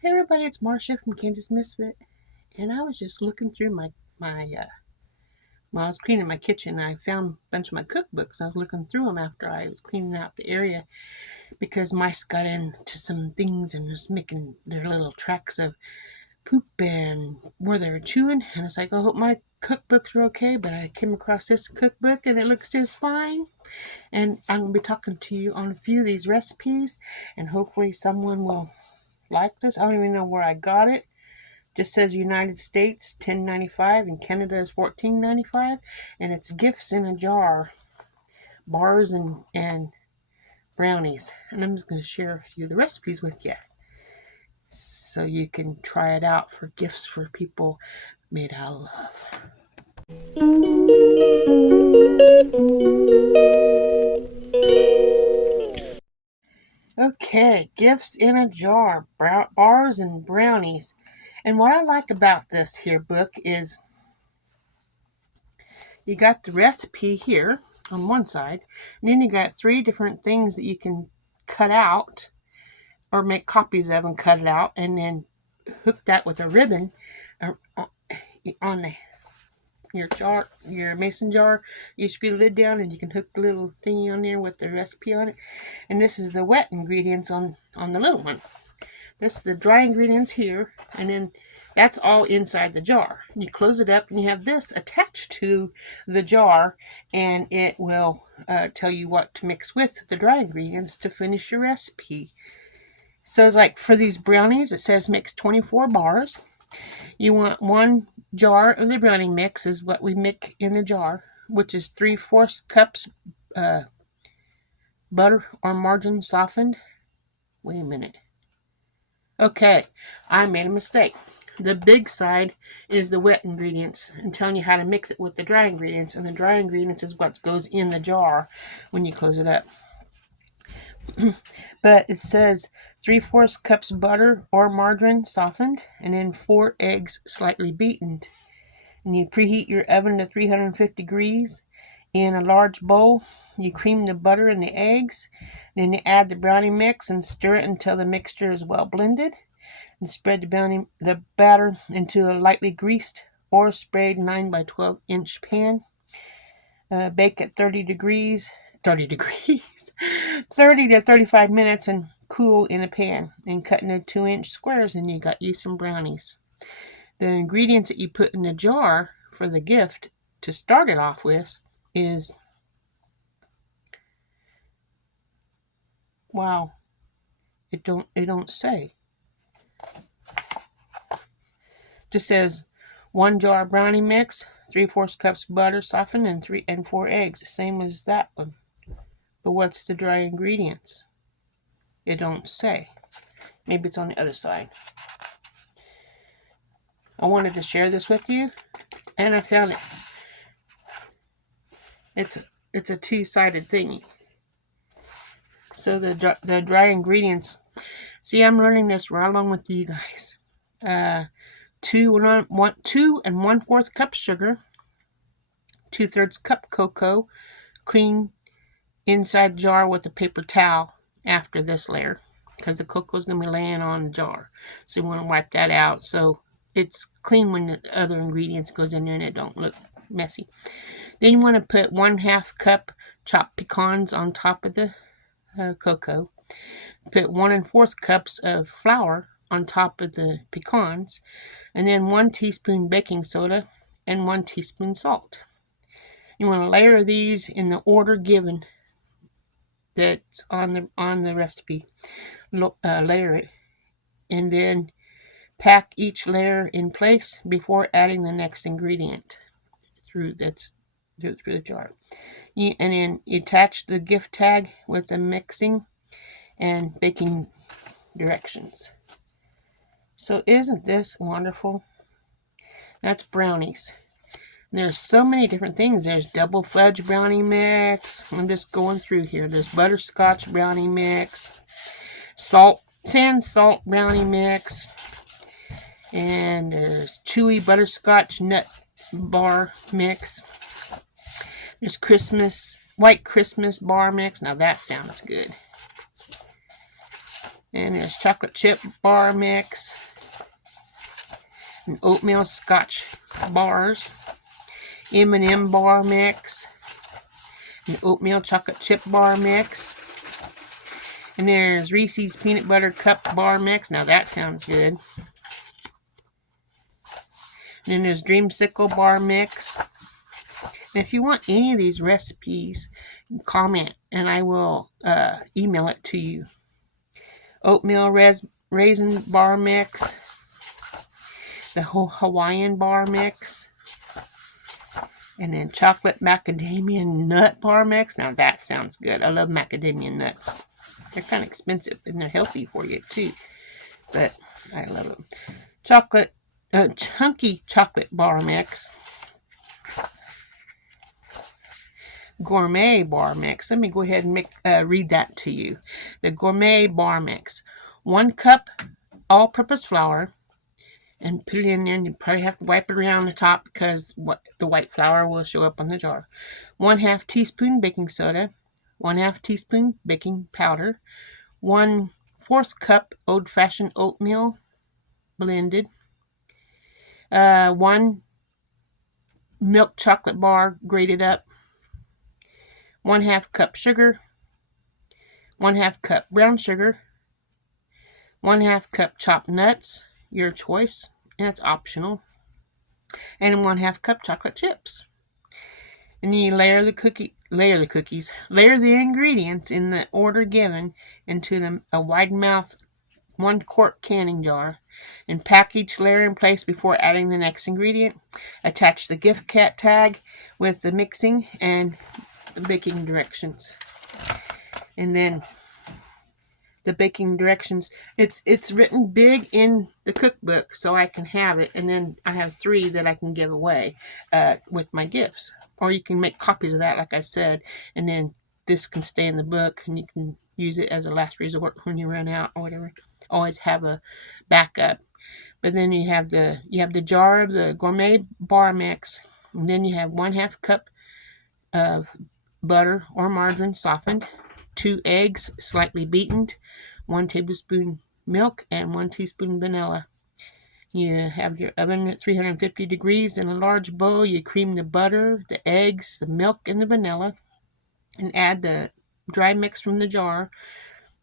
Hey everybody, it's Marcia from Kansas Misfit, and I was just looking through while I was cleaning my kitchen. I found a bunch of my cookbooks. I was looking through them after I was cleaning out the area because mice got into some things and was making their little tracks of poop and where they were chewing. And it's like, I hope my cookbooks are okay, but I came across this cookbook and it looks just fine. And I'm going to be talking to you on a few of these recipes, and hopefully someone will like this. I don't even know where I got it. Just says United States $10.95 and Canada is $14.95, and it's gifts in a jar, bars and brownies. And I'm just going to share a few of the recipes with you so you can try it out for gifts for people made out of love. Okay, gifts in a jar, bars and brownies. And what I like about this here book is you got the recipe here on one side, and then you got 3 different things that you can cut out or make copies of and cut it out, and then hook that with a ribbon on your jar, your mason jar. You screw the lid down and you can hook the little thingy on there with the recipe on it. And this is the wet ingredients on the little one. This is the dry ingredients here, and then that's all inside the jar. You close it up and you have this attached to the jar, and it will tell you what to mix with the dry ingredients to finish your recipe. So it's like for these brownies, it says mix 24 bars. You want 1 jar of the brownie mix is what we mix in the jar, which is 3/4 cups butter or margarine softened. Wait a minute. Okay, I made a mistake. The big side is the wet ingredients and telling you how to mix it with the dry ingredients, and the dry ingredients is what goes in the jar when you close it up. But it says 3/4 cups butter or margarine softened, and then 4 eggs slightly beaten. And you preheat your oven to 350 degrees. In a large bowl, you cream the butter and the eggs. Then you add the brownie mix and stir it until the mixture is well blended. And spread the batter into a lightly greased or sprayed 9 by 12 inch pan. Bake at 30 to 35 minutes, and cool in a pan. And cut into 2-inch squares, and you got you some brownies. The ingredients that you put in the jar for the gift to start it off with is, wow, it don't say. Just says 1 jar brownie mix, 3/4 cups butter softened, and 4 eggs, the same as that one. But what's the dry ingredients? It don't say. Maybe it's on the other side. I wanted to share this with you, and I found it. It's a 2-sided thingy. So the dry ingredients. See, I'm learning this right along with you guys. 2 and 1/4 cup sugar, 2/3 cup cocoa, clean inside the jar with a paper towel after this layer, because the cocoa is going to be laying on the jar. So you want to wipe that out so it's clean when the other ingredients goes in there and it don't look messy. Then you want to put 1/2 cup chopped pecans on top of the cocoa. Put 1 1/4 cups of flour on top of the pecans, and then 1 teaspoon baking soda and 1 teaspoon salt. You want to layer these in the order given that's on the recipe. Layer it, and then pack each layer in place before adding the next ingredient through the jar. And then you attach the gift tag with the mixing and baking directions. So isn't this wonderful? That's brownies. There's so many different things. There's double fudge brownie mix. I'm just going through here. There's butterscotch brownie mix, sand salt brownie mix, and there's chewy butterscotch nut bar mix. There's white Christmas bar mix. Now that sounds good. And there's chocolate chip bar mix, and oatmeal scotch bars, M&M bar mix, and oatmeal chocolate chip bar mix. And there's Reese's peanut butter cup bar mix. Now that sounds good. And then there's Dreamsicle bar mix. And if you want any of these recipes, comment and I will email it to you. Oatmeal raisin bar mix, the Hawaiian bar mix, and then chocolate macadamia nut bar mix. Now that sounds good. I love macadamia nuts. They're kind of expensive and they're healthy for you too, but I love them. Chunky chocolate bar mix. Gourmet bar mix. Let me go ahead and read that to you. The gourmet bar mix. 1 cup all-purpose flour, and put it in there, and you probably have to wipe it around the top because the white flour will show up on the jar. 1/2 teaspoon baking soda, 1/2 teaspoon baking powder, 1/4 cup old-fashioned oatmeal blended, 1 milk chocolate bar grated up, 1/2 cup sugar, 1/2 cup brown sugar, 1/2 cup chopped nuts, your choice, and it's optional, and 1/2 cup chocolate chips. And then you layer the ingredients in the order given into a wide mouth 1-quart canning jar, and pack each layer in place before adding the next ingredient. Attach the gift tag with the mixing and the baking directions. And then the baking directions, it's written big in the cookbook so I can have it, and then I have 3 that I can give away with my gifts. Or you can make copies of that, like I said, and then this can stay in the book and you can use it as a last resort when you run out or whatever. Always have a backup. But then you have the jar of the gourmet bar mix, and then you have 1/2 cup of butter or margarine softened, 2 eggs slightly beaten, 1 tablespoon milk, and 1 teaspoon vanilla. You have your oven at 350 degrees. In a large bowl, you cream the butter, the eggs, the milk, and the vanilla, and add the dry mix from the jar,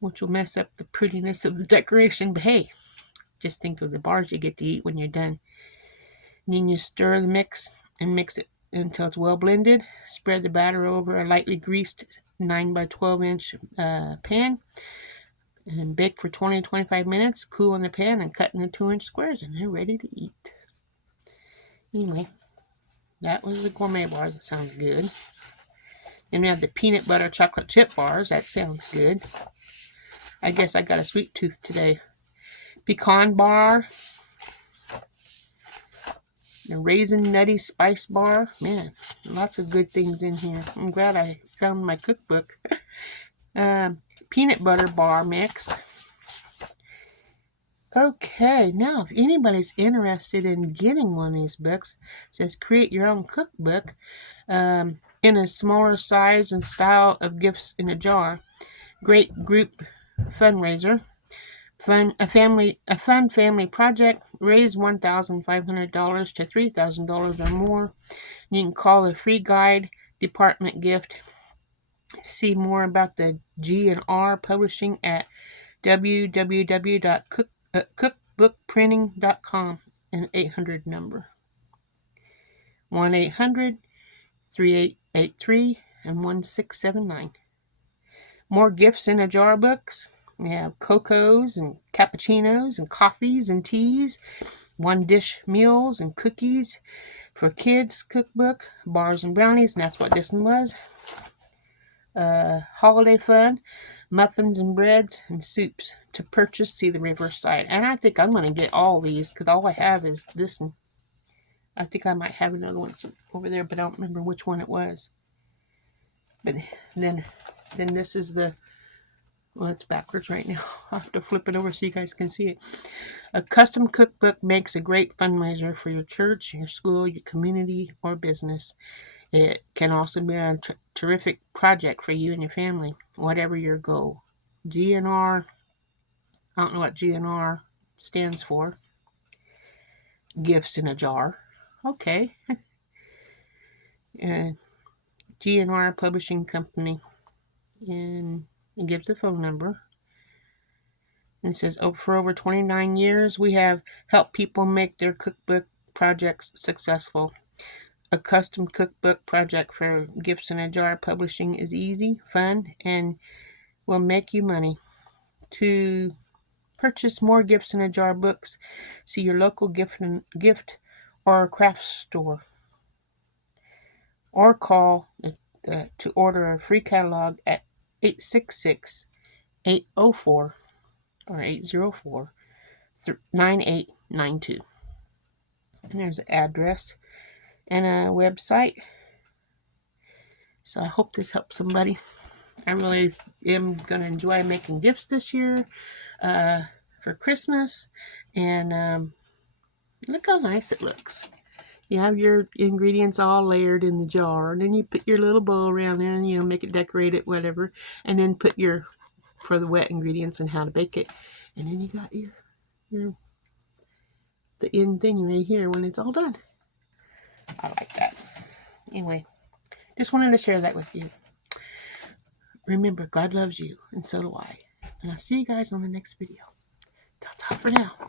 which will mess up the prettiness of the decoration. But hey, just think of the bars you get to eat when you're done. And then you stir the mix and mix it until it's well blended. Spread the batter over a lightly greased 9 by 12 inch pan and bake for 20 to 25 minutes. Cool in the pan and cut into 2-inch squares, and they're ready to eat. Anyway, that was the gourmet bars. That sounds good. Then we have the peanut butter chocolate chip bars. That sounds good. I guess I got a sweet tooth today. Pecan bar. The raisin nutty spice bar. Man, lots of good things in here. I'm glad I found my cookbook. Peanut butter bar mix. Okay, now if anybody's interested in getting one of these books, it says create your own cookbook in a smaller size and style of gifts in a jar. Great group fundraiser. A fun family project. Raise $1,500 to $3,000 or more. You can call the free guide department gift. See more about the G&R publishing at www.cookbookprinting.com, and 800 number 1-800-3883 and 1679. More gifts in a jar books. We have cocos and cappuccinos and coffees and teas, 1-dish meals and cookies for kids cookbook, bars and brownies, and that's what this one was. Holiday fun, muffins and breads and soups to purchase. See the reverse side. And I think I'm going to get all these because all I have is this one. I think I might have another one over there, but I don't remember which one it was. But then this is the, well, it's backwards right now. I'll have to flip it over so you guys can see it. A custom cookbook makes a great fundraiser for your church, your school, your community, or business. It can also be a terrific project for you and your family, whatever your goal. G&R I don't know what GNR stands for. Gifts in a jar. Okay. GNR Publishing Company. And it gives the phone number. And it says, for over 29 years, we have helped people make their cookbook projects successful. A custom cookbook project for Gifts in a Jar Publishing is easy, fun, and will make you money. To purchase more Gifts in a Jar books, see your local gift or craft store. Or call to order a free catalog at 866-804 or 804-9892. And there's an address and a website. So I hope this helps somebody. I really am going to enjoy making gifts this year for Christmas. And look how nice it looks. You have your ingredients all layered in the jar. And then you put your little bowl around there and, make it decorated, whatever. And then put for the wet ingredients and how to bake it. And then you got the end thing right here when it's all done. I like that. Anyway, just wanted to share that with you. Remember, God loves you, and so do I. And I'll see you guys on the next video. Ta-ta for now.